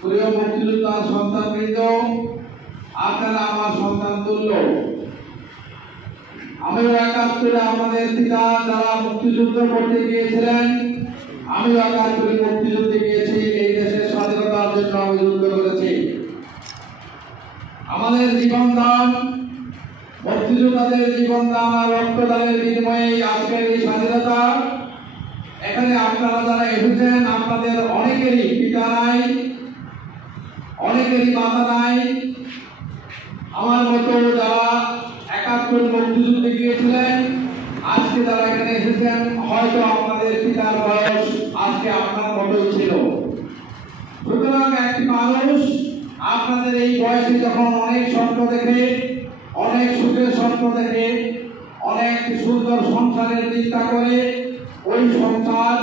প্রিয় মুক্তিযোদ্ধার সন্তানবৃন্দ, আপনারা আমার সন্তান তুল্য। আমিও ৭১ আমাদের পিতা যারা মুক্তিযুদ্ধ করতে গিয়েছিলেন, আমিও ৭১ মুক্তিযুদ্ধে গিয়েছি। এই দেশের স্বাধীনতার জন্য আমি যুদ্ধ করেছি। আমাদের জীবনদান, মুক্তিযোদ্ধাদের জীবনদান আর রক্তদানের বিনিময়ে আজকের এই স্বাধীনতা। এখানে আপনারা যারা এসেছেন, আপনাদের অনেকেরই পিতা নাই, অনেকেরই মাতা নাই। আমার মতো যারা ৭১ মুক্তিযুদ্ধে গিয়েছিলেন, আজকে যারা এখানে এসেছেন, হয়তো আপনাদের পিতার বয়স আজকে আপনার মতোই ছিল। সুতরাং একটি মানুষ আপনাদের এই বয়সে যখন অনেক স্বপ্ন দেখে, অনেক সুখের স্বপ্ন দেখে, অনেক সুন্দর সংসারের চিন্তা করে, ওই সংসার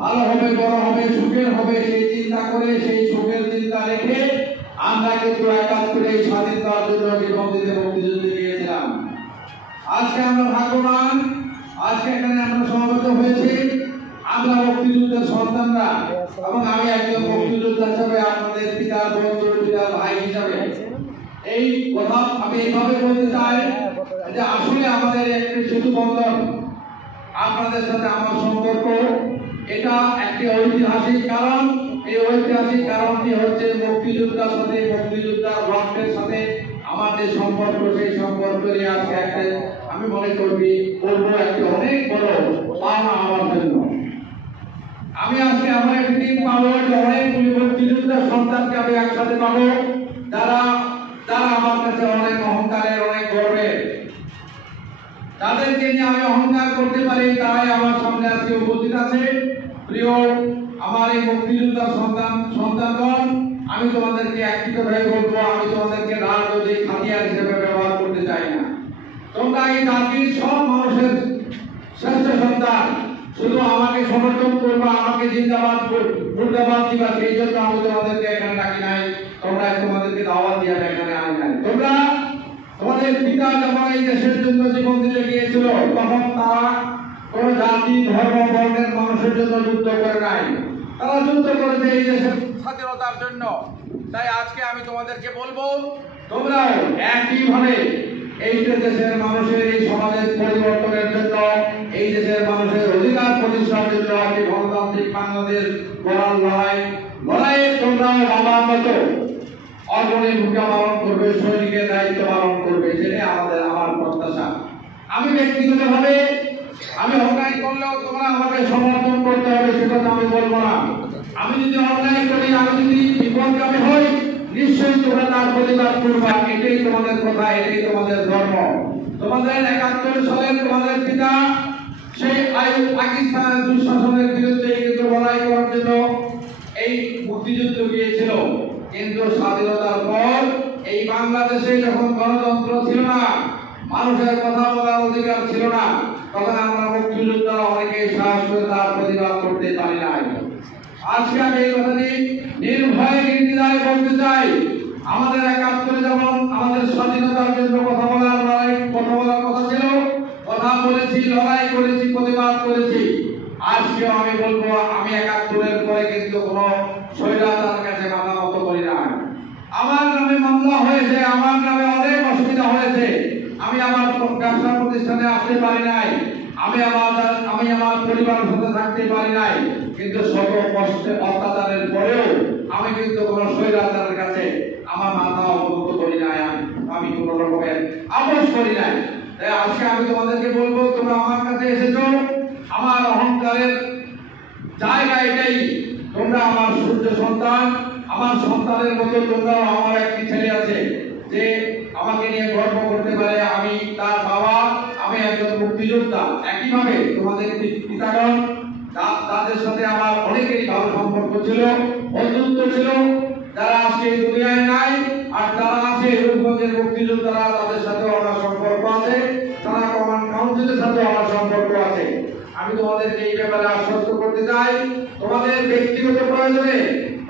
ভালো হবে, বড় হবে, সুখের হবে, সেই চিন্তা করে, সেই সুখের চিন্তা রেখে আমরা কিন্তু ৭১ এই স্বাধীনতার জন্য জীবন দিতে মুক্তিযুদ্ধে গিয়েছিলাম। আজকে আমরা ভাগ্যবান, আজকে এখানে আমরা সমবেত হয়েছি। আমরা মুক্তিযুদ্ধের সন্তানরা, এবং আমি একজন মুক্তিযোদ্ধা হিসাবে, আপনাদের পিতার বন্ধু, পিতার ভাই হিসাবে এই কথা আমি এইভাবে বলতে চাই যে আসলে আমাদের একটি সেতু বন্ধন, আপনাদের সাথে আমার সম্পর্ক, এটা একটি ঐতিহাসিক কারণ। এই ঐতিহাসিক কারণটি হচ্ছে মুক্তিযোদ্ধার সাথে, মুক্তিযোদ্ধার রক্তের সাথে আমার যে সম্পর্ক, সেই সম্পর্ক নিয়ে আজকে একটা আমি মনে করবি বলবো একটি অনেক বড় পাওনা আমার জন্য। আমি আজকে আমার একটি দিন পাবো, অনেকগুলি মুক্তিযোদ্ধার সন্তানকে আমি একসাথে পাবো, যারা যারা আমার কাছে অনেক অহংকারের, অনেক গর্বের, তাদেরকে নিয়ে আমি অহংকার করতে পারি, তারাই আমার সামনে আজকে উপস্থিত আছে। প্রিয় আমার এই মুক্তিযোদ্ধার সন্তানগণ, আমি তোমাদেরকে একটিভাবে বলবো, আমি তোমাদেরকে রাজনৈতিক হাতিয়ার হিসেবে ব্যবহার করতে চাই না। তোমরা এই জাতির সব মানুষের শ্রেষ্ঠ সন্তান, শুধু আমাকে সমর্থন করবা, আমাকে জিন্দাবাদ মুর্দাবাদ দিবা, সেই জন্য আমি তোমাদেরকে এখানে ডাকি নাই। তোমরা তোমাদেরকে দাওয়াত দিয়ে এখানে আনি নাই। তোমরা তোমাদের পিতা যখন এই দেশের জন্য জীবন দিতে গিয়েছিল, তখন তারা কোন জাতি, ধর্ম, বর্ণের মানুষের জন্য যুদ্ধ করে নাই, তারা যুদ্ধ করেছে এই দেশের স্বাধীনতার জন্য। তাই আজকে আমি তোমাদেরকে বলবো, তোমরাও একইভাবে এই দেশের মানুষের, এই সমাজের পরিবর্তনের জন্য, এই দেশের মানুষের অধিকার প্রতিষ্ঠার জন্য একটি গণতান্ত্রিক বাংলাদেশ গড়ার লড়াইয়ে তোমরাও বাবার মতো অগ্রণী ভূমিকা পালন করবে, সৈনিকের দায়িত্ব পালন করবে, সেটাই আমার প্রত্যাশা। আমি ব্যক্তিগতভাবে আমি অন্যায় করলেও তোমরা আমাকে সমর্থন করতে হবে, সেটা আমি বলবো না। আমি যদি অন্যায় করি, আমি যদি বিপদগামী হই, নিশ্চয়ই তোমরা তার প্রতিবাদ করবা। এটাই তোমাদের কথা, এটাই তোমাদের ধর্ম। তোমাদের ৭১ সালের তোমাদের পিতা সেই পাকিস্তানের দুঃশাসনের বিরুদ্ধে কিন্তু লড়াই করার জন্য এই মুক্তিযুদ্ধ গিয়েছিল। কিন্তু স্বাধীনতার পর এই বাংলাদেশে যখন গণতন্ত্র ছিল না, মানুষের কথা বলার অধিকার ছিল না, তখন আমরা মুক্তিযোদ্ধারা অনেকেই সাহস করে তার প্রতিবাদ করতে পারি নাই। আজকে আমি এই কথাটি নির্ভয়ে নির্দ্বিধায় বলতে চাই, আমাদের ৭১ যেমন আমাদের স্বাধীনতার জন্য কথা বলার কথা ছিল, কথা বলেছি, লড়াই করেছি, প্রতিবাদ করেছি। আজকেও আমি বলবো, আমি ৭১ পরে কিন্তু কোনো স্বৈরাচারের কাছে মাথা নত করি না। আমার নামে মামলা হয়েছে, আমার নামে অনেক অসুবিধা হয়েছে, আমি আমার ব্যবসা প্রতিষ্ঠানে আসতে পারি নাই, আমি আমার পরিবারের সাথে থাকতে পারি নাই, কিন্তু শত কষ্টে অত্যাচারের পরেও আমি কিন্তু কোনো স্বৈরাচারের কাছে আমার মাথা অবনত করি নাই, আমি কোনো রকমের আপোষ করি নাই। তাই আজকে আমি তোমাদেরকে বলবো, তোমরা আমার কাছে এসেছো, আমার অহংকারের জায়গা এটাই, তোমরা আমার সূর্য সন্তান, আমার সন্তানের মতো তোমরাও। আমার একটি ছেলে আছে যে আমাকে নিয়ে গর্ব করতে পারে, আমি তার বাবা, আমি একজন মুক্তিযোদ্ধা। একইভাবে তোমাদের পিতাগণ, তাদের সাথে আমার অনেকেরই ভালো সম্পর্ক ছিল, বন্ধুত্ব ছিল, যারা আজকে দুনিয়ায় নাই, আর তারা আছে রূপগঞ্জের মুক্তিযোদ্ধারা, তাদের সাথে আমার সম্পর্ক আছে, তারা কমান্ড কাউন্সিলের সাথে আমার সম্পর্ক আছে। আমি তোমাদেরকে এই ব্যাপারে আশ্বস্ত করতে চাই, তোমাদের ব্যক্তিগত প্রয়োজনে,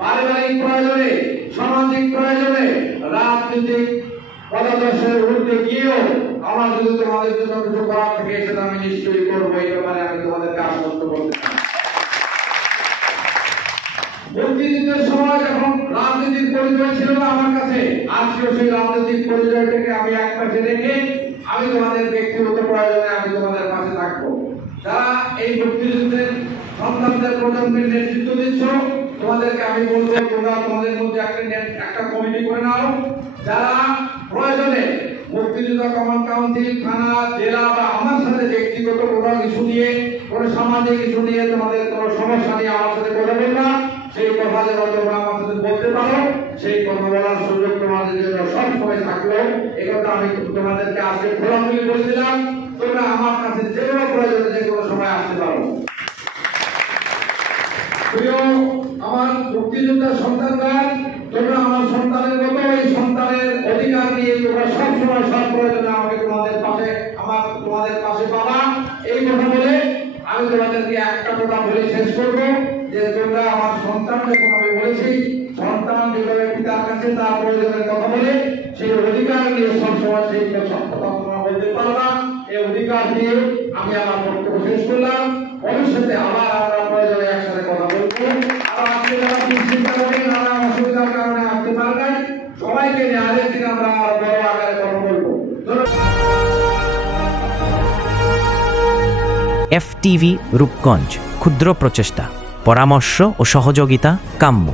পারিবারিক প্রয়োজনে, সামাজিক প্রয়োজনে, রাজনৈতিক পদদর্শের ঊর্ধ্বে গিয়েও আমার যদি তোমাদের জন্য কিছু করার থাকে, সেটা আমি নিশ্চয়ই করবো। এই ব্যাপারে আমি তোমাদেরকে আশ্বস্ত করতে চাই। মুক্তিযুদ্ধের সময় যখন রাজনৈতিক পরিচয় ছিল না আমার কাছে, আজকেও সেই রাজনৈতিক পরিচয়টাকে আমি এক পাশে রেখে আমি তোমাদের ব্যক্তিগত প্রয়োজনে আমি তোমাদের পাশে থাকবো। যারা এই মুক্তিযুদ্ধের সন্তানদের প্রজন্মের নেতৃত্ব দিচ্ছ, তোমাদেরকে আমি বলবো তোমরা তোমাদের মধ্যে একটা কমিটি করে নাও। যারা প্রয়োজনে মুক্তিযোদ্ধা কমান্ড কাউন্সিল, থানা, জেলা বা আমার সাথে ব্যক্তিগত কোনো ইস্যু নিয়ে, কোনো সামাজিক ইস্যু নিয়ে তোমাদের কোনো সমস্যা নিয়ে আমার সাথে কথা বলবা, সেই কথা যেন তোমরা আমার সাথে বলতে পারো, সেই কথা বলার সুযোগ তোমাদের জন্য সবসময় থাকলো। এই কথা আমি তোমাদেরকে আজকে খোলাখুলি বলে দিলাম। তোমরা আমার কাছে যে কোনো প্রয়োজনে যে কোনো সময় আসতে পারো। প্রিয় আমার মুক্তিযোদ্ধার সন্তানগণ, তোমরা আমার সন্তানের মতো এই সন্তানের অধিকার নিয়ে তোমরা সবসময় সব প্রয়োজনে আমাকে তোমাদের পাশে পাবা। এই কথা বলে আমি তোমাদেরকে একটা কথা বলে শেষ করব যে তোমরা আমার সন্তান, যখন আমি বলেছি সন্তান যেভাবে পিতার কাছে তার প্রয়োজনের কথা বলে সেই অধিকার নিয়ে সবসময় সেই কথা তোমরা বলতে পারবা। এই অধিকার নিয়ে আমি আমার বক্তব্য শেষ করলাম। ভবিষ্যতে আবার আমরা প্রয়োজনে একসাথে কথা বলবো। আর আজকে যারা চিন্তা করেন নানা অসুবিধার কারণে আসতে পারে নাই, সবাইকে নিয়ে আরেকদিন আমরা বড় আকারে কথা বলবো। FTV রূপগঞ্জ, ক্ষুদ্র প্রচেষ্টা, পরামর্শ ও সহযোগিতা কাম্য।